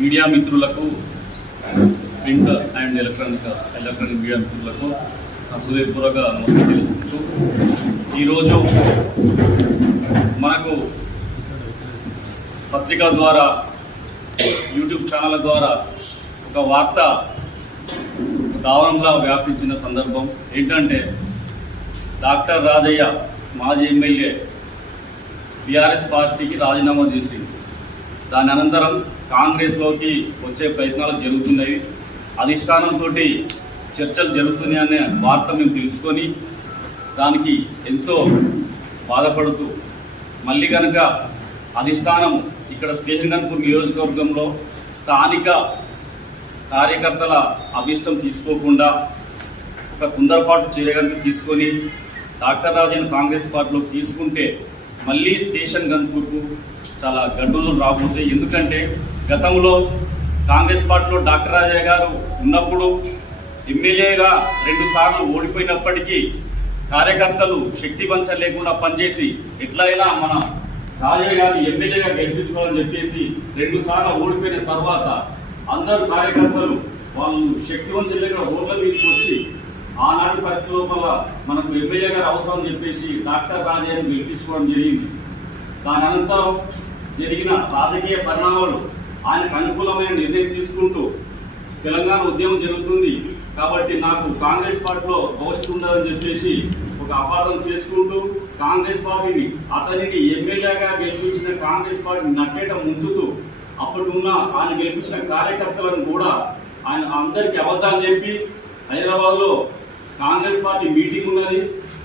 Media మిత్రులకు, print and electronic media మిత్రులకు హృదయపూర్వక నమస్కారం తెలుసుకుంటూ ఈరోజు మనకు పత్రిక ద్వారా, యూట్యూబ్ ఛానళ్ళ ద్వారా ఒక వార్త దావనంలా వ్యాపించిన సందర్భం ఏంటంటే, డాక్టర్ రాజయ్య మాజీ ఎమ్మెల్యే టీఆర్ఎస్ పార్టీకి రాజీనామా చేసింది. దాని అనంతరం కాంగ్రెస్లోకి వచ్చే ప్రయత్నాలు జరుగుతున్నాయి. అధిష్టానంతో చర్చలు జరుగుతున్నాయనే వార్త మేము తెలుసుకొని దానికి ఎంతో బాధపడుతూ మళ్ళీ కనుక అధిష్టానం ఇక్కడ స్టేషన్గన్పూర్ నియోజకవర్గంలో స్థానిక కార్యకర్తల అభిష్టం తీసుకోకుండా ఒక కుందరపాటు చర్యగా తీసుకొని డాక్టర్ రాజయ్యను కాంగ్రెస్ పార్టీలో తీసుకుంటే మళ్ళీ స్టేషన్గన్పూర్కు చాలా గడ్డలు రాబోతాయి. ఎందుకంటే గతంలో కాంగ్రెస్ పార్టీలో డాక్టర్ రాజయ్య గారు ఉన్నప్పుడు ఎమ్మెల్యేగా 2 సార్లు ఓడిపోయినప్పటికీ కార్యకర్తలు శక్తి పంచం లేకుండా పనిచేసి ఎట్లయినా మన రాజయ్య గారిని ఎమ్మెల్యేగా గెలిపించుకోవాలని చెప్పేసి 2 సార్లు ఓడిపోయిన తర్వాత అందరు కార్యకర్తలు వాళ్ళు శక్తివంతులుగా రోడ్ల మీదకి వచ్చి ఆనాటి పరిస్థితుల వల్ల మనకు ఎమ్మెల్యే గారు అవసరం అని చెప్పేసి డాక్టర్ రాజయ్యను గెలిపించుకోవడం జరిగింది. దాని అనంతరం జరిగిన రాజకీయ పరిణామాలు ఆయనకు అనుకూలమైన నిర్ణయం తీసుకుంటూ తెలంగాణ ఉద్యమం జరుగుతుంది కాబట్టి నాకు కాంగ్రెస్ పార్టీలో భవిష్యత్తు ఉండదని చెప్పేసి ఒక అపార్థం చేసుకుంటూ కాంగ్రెస్ పార్టీని, అతనిని ఎమ్మెల్యేగా గెలిపించిన కాంగ్రెస్ పార్టీని నట్టేట ముంచుతూ అప్పటి ఉన్న ఆయన గెలిపించిన కార్యకర్తలను కూడా ఆయన అందరికీ అబద్ధాలు చెప్పి హైదరాబాద్లో కాంగ్రెస్ పార్టీ మీటింగ్ ఉన్నది,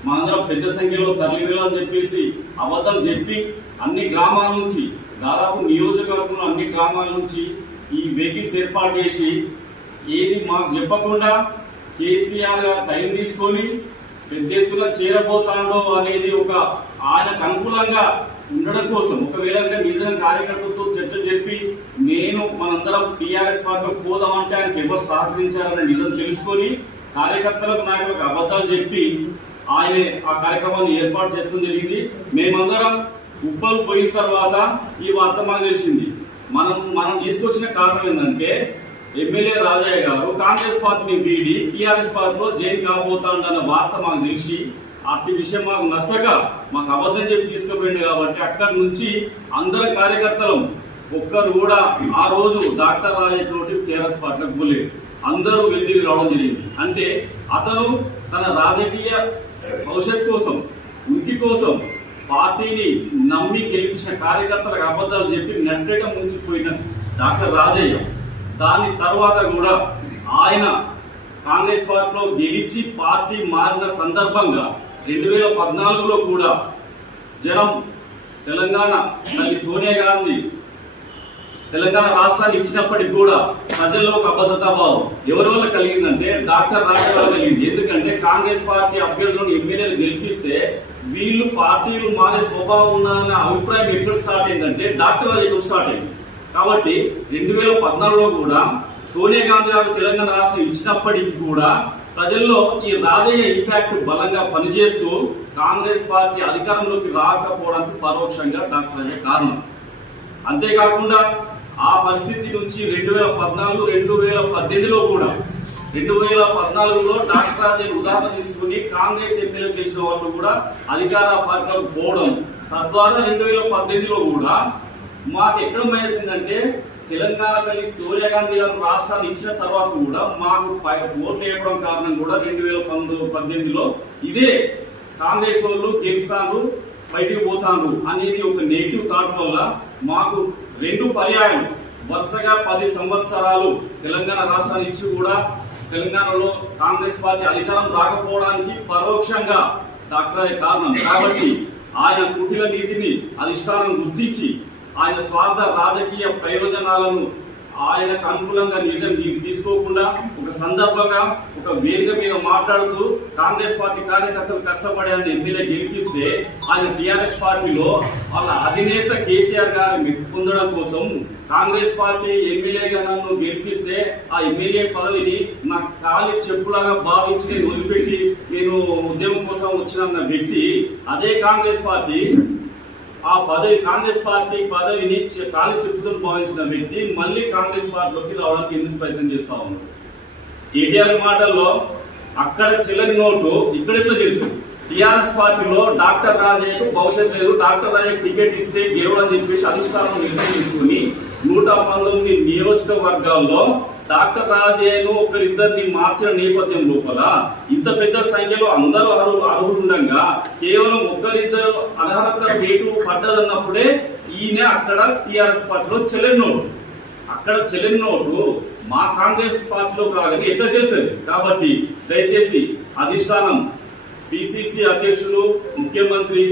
మనందరం పెద్ద సంఖ్యలో తరలి వెళ్ళాలని చెప్పేసి అబద్ధాలు చెప్పి అన్ని గ్రామాల నుంచి, దాదాపు నియోజకవర్గంలో అన్ని గ్రామాల నుంచి ఈ వెహికల్స్ ఏర్పాటు చేసి ఏది మాకు చెప్పకుండా కేసీఆర్ గారు టైం తీసుకొని పెద్ద ఎత్తున చేరబోతాడో అనేది ఒక ఆయనకు అనుకూలంగా ఉండడం కోసం, ఒకవేళ నిజంగా కార్యకర్తలతో చర్చ చెప్పి నేను మనందరం టీఆర్ఎస్ పార్టీలో పోదామంటే ఆయనకు ఎవరు సహకరించారనే నిజం తెలుసుకొని కార్యకర్తలకు నాయకులకు అబద్ధాలు చెప్పి ఆయన ఆ కార్యక్రమాన్ని ఏర్పాటు చేసుకోవడం జరిగింది. మేమందరం ఉప్పలు పోయిన తర్వాత ఈ వార్త మాకు తెలిసింది. మనం తీసుకొచ్చిన కారణం ఏంటంటే, ఎమ్మెల్యే రాజయ్య గారు కాంగ్రెస్ పార్టీని వీడి టీఆర్ఎస్ పార్టీలో జైలు కాబోతాడన్న వార్త మాకు తెలిసి అట్టి విషయం మాకు నచ్చక మాకు అబద్ధం చెప్పి తీసుకుపోయింది. కాబట్టి అక్కడి నుంచి అందరి కార్యకర్తలు ఒక్కరు కూడా ఆ రోజు డాక్టర్ రాజయ్య తోటి టీఆర్ఎస్ పార్టీలకు పోలేదు, అందరూ వెళ్ళి రావడం జరిగింది. అంటే అతను తన రాజకీయ భవిష్యత్ కోసం, ఉనికి కోసం పార్టీని నమ్మి గెలిపించిన కార్యకర్తలకు అబద్ధాలు చెప్పి నట్టేట ముంచిపోయిన డాక్టర్ రాజయ్య దాని తర్వాత కూడా ఆయన కాంగ్రెస్ పార్టీలో గెలిచి పార్టీ మారిన సందర్భంగా 2014లో కూడా జనం తెలంగాణ తల్లి సోనియా గాంధీ తెలంగాణ రాష్ట్రాన్ని ఇచ్చినప్పటికీ కూడా ప్రజల్లో ఒక అభద్రతా భావం ఎవరి వల్ల కలిగిందంటే డాక్టర్ రాజయ్య వల్ల కలిగింది. ఎందుకంటే కాంగ్రెస్ పార్టీ అభ్యర్థులను ఎమ్మెల్యేలు గెలిపిస్తే వీళ్ళు పార్టీలు మారే స్వభావం ఉందన్న అభిప్రాయం ఎప్పుడు స్టార్ట్ అయిందంటే డాక్టర్ రాజయ్య స్టార్ట్ అయింది. కాబట్టి 2014లో కూడా సోనియా గాంధీ గారు తెలంగాణ రాష్ట్రం ఇచ్చినప్పటికీ కూడా ప్రజల్లో ఈ రాజయ్య ఇంపాక్ట్ బలంగా పనిచేస్తూ కాంగ్రెస్ పార్టీ అధికారంలోకి రాకపోవడానికి పరోక్షంగా డాక్టర్ రాజయ్య కారణం. అంతేకాకుండా ఆ పరిస్థితి నుంచి 2014, 2018లో కూడా 2014లో డాక్టర్ రాజయ్య ఉదాహరణ తీసుకుని కాంగ్రెస్ ఎమ్మెల్యే గెలిచిన వాళ్ళు కూడా అధికార పార్టీలోకి పోవడం, తద్వారా 2018లో కూడా మాకు ఎక్కడ మేసిందంటే తెలంగాణ తల్లి సోనియా గాంధీ గారు రాష్ట్రాన్ని ఇచ్చిన తర్వాత కూడా మాకు ఓట్లు వేయడం కారణం కూడా 2018లో ఇదే కాంగ్రెస్ వాళ్ళు గెలుస్తాను బయటికి పోతాను అనేది ఒక నెగిటివ్ థాట్ వల్ల మాకు 2 పర్యాయం వరుసగా 10 సంవత్సరాలు తెలంగాణ రాష్ట్రాన్ని ఇచ్చి కూడా తెలంగాణలో కాంగ్రెస్ పార్టీ అధికారం రాకపోవడానికి పరోక్షంగా డాక్టర్ కారణం. కాబట్టి ఆయన కుటిల నీతిని అధిష్టానం గుర్తించి ఆయన స్వార్థ రాజకీయ ప్రయోజనాలను ఆయనకు అనుకూలంగా నిర్ణయం తీసుకోకుండా ఒక సందర్భంగా ఒక వేదిక మీద మాట్లాడుతూ కాంగ్రెస్ పార్టీ కార్యకర్తలు కష్టపడి ఆయన ఎమ్మెల్యే గెలిపిస్తే ఆయన టీఆర్ఎస్ పార్టీలో వాళ్ళ అధినేత కేసీఆర్ గారి మెప్పు పొందడం కోసం కాంగ్రెస్ పార్టీ ఎమ్మెల్యేగా నన్ను గెలిపిస్తే ఆ ఎమ్మెల్యే పదవిని నా కాలి చెప్పులాగా భావించి నేను వదిలిపెట్టి నేను ఉద్యమం కోసం వచ్చిన వ్యక్తి అదే కాంగ్రెస్ పార్టీ కాంగ్రెస్ పార్టీ పదవిని కాలి చెప్పుతో భావించిన వ్యక్తి మళ్ళీ కాంగ్రెస్ పార్టీలోకి రావడానికి ఎందుకు ప్రయత్నం చేస్తా ఉన్నాడు? కేటీఆర్ మాటల్లో అక్కడ చెల్లని నోటు ఇక్కడ ఎట్లా చేస్తుంది? టీఆర్ఎస్ పార్టీలో డాక్టర్ రాజయ్యకు భవిష్యత్తు లేదు, డాక్టర్ రాజయ్యకు టికెట్ ఇస్తే గెలవని చెప్పేసి అధిష్టానం నిర్ణయం తీసుకుని 119 నియోజకవర్గాల్లో డాక్టర్ రాజయ్యను ఒకరిద్దరిని మార్చిన నేపథ్యం లోపల ఇంత పెద్ద సంఖ్యలో అందరూ అర్హులుండగా కేవలం ఒకరిద్దరు అనర్హత రేటు పడ్డదన్నప్పుడే ఈయన అక్కడ టీఆర్ఎస్ పార్టీలో చెల్లని నోటు, అక్కడ చెల్లని నోటు మా కాంగ్రెస్ పార్టీలో కాదని ఎట్లా చెల్లుతుంది? కాబట్టి దయచేసి అధిష్టానం, పిసిసి అధ్యక్షులు, ముఖ్యమంత్రి,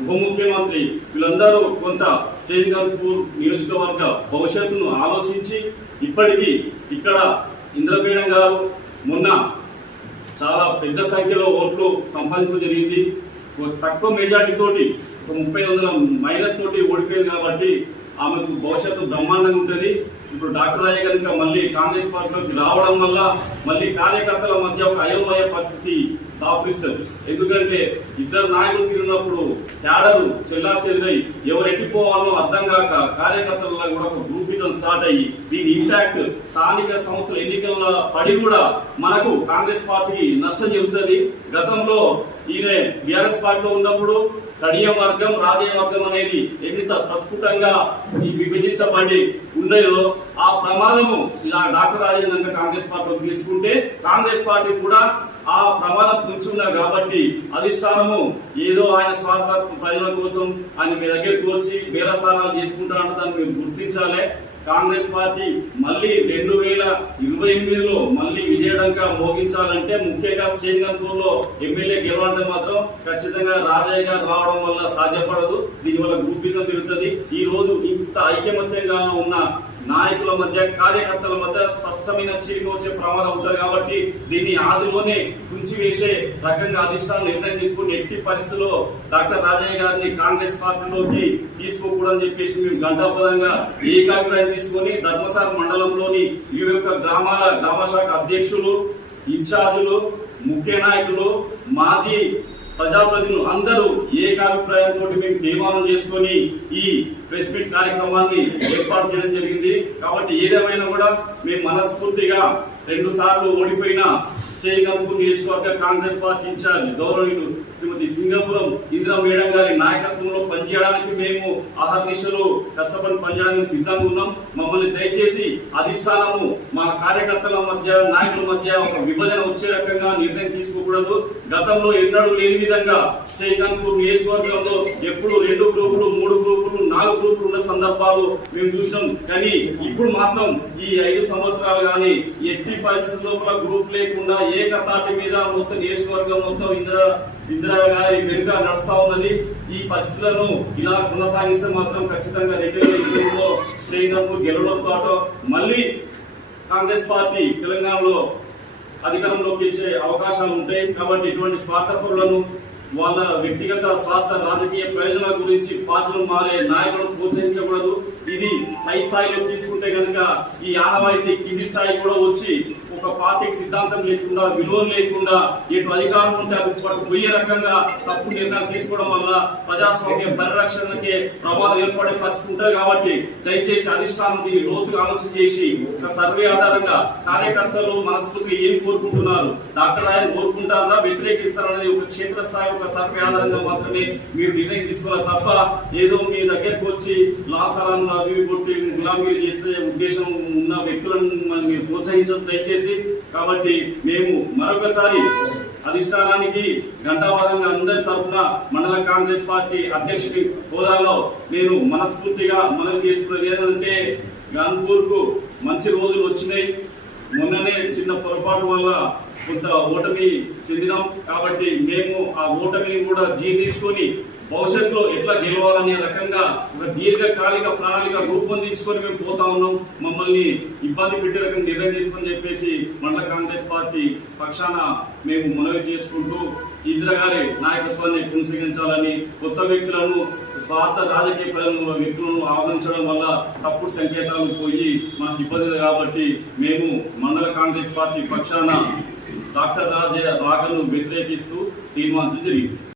ఉప ముఖ్యమంత్రి వీళ్ళందరూ కొంత స్టేజ్ గన్పూర్ నియోజకవర్గ భవిష్యత్తును ఆలోచించి ఇప్పటికీ ఇక్కడ ఇంద్రబీణం గారు మొన్న చాలా పెద్ద సంఖ్యలో ఓట్లు సంపాదించడం జరిగింది. తక్కువ మెజార్టీ తోటి 30,000 మైనస్ తోటి ఓడిపోయింది కాబట్టి ఆమెకు భవిష్యత్తు బ్రహ్మాండంగా ఉంటుంది. ఇప్పుడు డాక్టర్ రాజయ్య కనుక మళ్ళీ కాంగ్రెస్ పార్టీలోకి రావడం వల్ల మళ్ళీ కార్యకర్తల మధ్య ఒక అయోమయ పరిస్థితి దాపిస్తుంది. ఎందుకంటే ఇద్దరు నాయకులు తిరిగినప్పుడు తేడాలు చెల్లా చెదిరై ఎవరు ఎట్టిపోవాలో అర్థం కాక కార్యకర్తలలో కూడా ఒక గ్రూపిజం స్టార్ట్ అయ్యి దీని ఇంపాక్ట్ స్థానిక సంస్థల ఎన్నికల పడి కూడా మనకు కాంగ్రెస్ పార్టీకి నష్టం జరుగుతుంది. గతంలో ఈయన బీఆర్ఎస్ పార్టీలో ఉన్నప్పుడు కడియం వర్గం, రాజయ్య వర్గం అనేది ఎంత ప్రస్ఫుటంగా విభజించబడి ఉండేదో ఆ ప్రమాదము ఇలా డాక్టర్ రాజయ్య కనుక కాంగ్రెస్ పార్టీలో తీసుకుంటే కాంగ్రెస్ పార్టీ కూడా ఆ ప్రమాదం పుంచున్నారు. కాబట్టి అధిష్టానము ఏదో ఆయన స్వార్థ ప్రజల కోసం ఆయన మీ దగ్గరికి వచ్చి బేరసారాలు చేసుకుంటారన్న దాన్ని మీరు గుర్తించాలి. కాంగ్రెస్ పార్టీ మళ్ళీ 2028లో మళ్ళీ విజయడంగా మోగించాలంటే ముఖ్యంగా స్టేజ్ గన్పూర్లో ఎమ్మెల్యే గెలవాలంటే మాత్రం ఖచ్చితంగా రాజయ్య గారు రావడం వల్ల సాధ్యపడదు. దీనివల్ల గ్రూపిజం తిరుగుతుంది. ఈ రోజు ఇంత ఐకమత్యంగా ఉన్న నాయకుల మధ్య, కార్యకర్తల మధ్య స్పష్టమైన చీలిక వచ్చే ప్రమాదం ఉంటుంది. కాబట్టి దీన్ని ఆదిలోనే తుంచివేసే రకంగా అధిష్టానం నిర్ణయం తీసుకుని ఎట్టి పరిస్థితుల్లో డాక్టర్ రాజయ్య గారిని కాంగ్రెస్ పార్టీలోకి తీసుకోకూడదని చెప్పేసి మేము గంటాపదంగా ఏకాభిప్రాయం తీసుకొని ధర్మసార మండలంలోని వివిధ గ్రామాల గ్రామశాఖ అధ్యక్షులు, ఇన్ఛార్జీలు, ముఖ్య నాయకులు, మాజీ ప్రజాప్రతినిధులు అందరూ ఏకాభిప్రాయంతో మేము తీర్మానం చేసుకొని ఈ ప్రెస్ మీట్ కార్యక్రమాన్ని ఏర్పాటు చేయడం జరిగింది. కాబట్టి ఏదేమైనా కూడా మేము మనస్ఫూర్తిగా 2 సార్లు ఓడిపోయిన స్టేజ్ గన్పూర్ నియోజకవర్గ కాంగ్రెస్ పార్టీ ఇన్ఛార్జ్ గౌరవనీయులు శ్రీమతి సింగపురం ఇందిరా మేడం గారి నాయకత్వంలో పనిచేయడానికి మేము అహర్నిశలు కష్టపడి పనిచేయడానికి సిద్ధంగా ఉన్నాం. మమ్మల్ని దయచేసి అధిష్టానము మన కార్యకర్తల మధ్య, నాయకుల మధ్య ఒక విభజన వచ్చే రకంగా నిర్ణయం తీసుకోకూడదు. గతంలో ఎన్నడూ లేని విధంగా స్టేజ్ గన్పూర్ నియోజకవర్గంలో ఎప్పుడు 2 గ్రూపులు, 3 గ్రూపులు, 4 గ్రూపులు ఉన్న సందర్భాలు మేము చూసినాం. కానీ ఇప్పుడు మాత్రం ఈ 5 సంవత్సరాలు కానీ ఎట్టి పరిస్థితుల్లో గ్రూప్ లేకుండా ఏకతాటి మీద మొత్తం నియోజకవర్గం మొత్తం ఇందిరా గారి వెనుక నడుస్తా ఉన్నది. ఈ పరిస్థితులను ఇలా కొనసాగిస్తే మాత్రం ఖచ్చితంగా 2020లో స్టేజ్ గన్పూర్ గెలవడంతో మళ్ళీ కాంగ్రెస్ పార్టీ తెలంగాణలో అధికారంలోకి వచ్చే అవకాశాలు ఉంటాయి. కాబట్టి ఇటువంటి స్వార్థపరులను, వాళ్ళ వ్యక్తిగత స్వార్థ రాజకీయ ప్రయోజనాల గురించి పార్టీలు మారే నాయకులను ప్రోత్సహించకూడదు. ఇది పై స్థాయిలో తీసుకుంటే కనుక ఈ ఆనవాయితీ కింది స్థాయి కూడా వచ్చి ఒక పార్టీకి సిద్ధాంతం లేకుండా, విలువలు లేకుండా ఎటు అధికారం ఉంటే అది పోయే రకంగా తప్పు నిర్ణయాలు తీసుకోవడం వల్ల ప్రజాస్వామ్య పరిరక్షణకి ప్రమాదం ఏర్పడే పరిస్థితి ఉంటుంది. కాబట్టి దయచేసి అధిష్టానం దీన్ని లోతుగా ఆలోచన చేసి ఒక సర్వే ఆధారంగా కార్యకర్తలు మనస్ఫూర్తిగా ఏం కోరుకుంటున్నారు, డాక్టర్ రాయని కోరుకుంటారా, వ్యతిరేకిస్తారనేది ఒక క్షేత్రస్థాయి ఒక సర్వే ఆధారంగా మాత్రమే మీరు నిర్ణయం తీసుకోవాలి తప్ప ఏదో మీ దగ్గరకు వచ్చి లాసలాన్ని అవి కొట్టి గులామీలు చేసే ఉద్దేశం ఉన్న వ్యక్తులను మీరు ప్రోత్సహించడం దయచేసి. కాబట్టి మేము మరొకసారి అధిష్టానానికి ఘంటావాదంగా అందరి తరఫున మండల కాంగ్రెస్ పార్టీ అధ్యక్షుడి హోదాలో నేను మనస్ఫూర్తిగా మనవి చేసుకున్నది ఏంటంటే గన్పూర్ కు మంచి రోజులు వచ్చినాయి. మొన్ననే చిన్న పొరపాటు వల్ల కొంత ఓటమి చెందినాం. కాబట్టి మేము ఆ ఓటమిని కూడా జీర్ణించుకొని భవిష్యత్తులో ఎట్లా గెలవాలనే రకంగా ఒక దీర్ఘకాలిక ప్రణాళిక రూపొందించుకొని మేము పోతా ఉన్నాం. మమ్మల్ని ఇబ్బంది పెట్టే రకంగా నిర్ణయం తీసుకొని చెప్పేసి మండల కాంగ్రెస్ పార్టీ పక్షాన మేము మనవి చేసుకుంటూ ఇందిరాగారి నాయకత్వాన్ని కొనసాగించాలని, కొత్త వ్యక్తులను స్వార్థ రాజకీయ వ్యక్తులను ఆహ్వానించడం వల్ల తప్పుడు సంకేతాలు పోయి మనకు ఇబ్బంది కాబట్టి మేము మండల కాంగ్రెస్ పార్టీ పక్షాన డాక్టర్ రాజయ్య రాగను వ్యతిరేకిస్తూ తీర్మానించడం జరిగింది.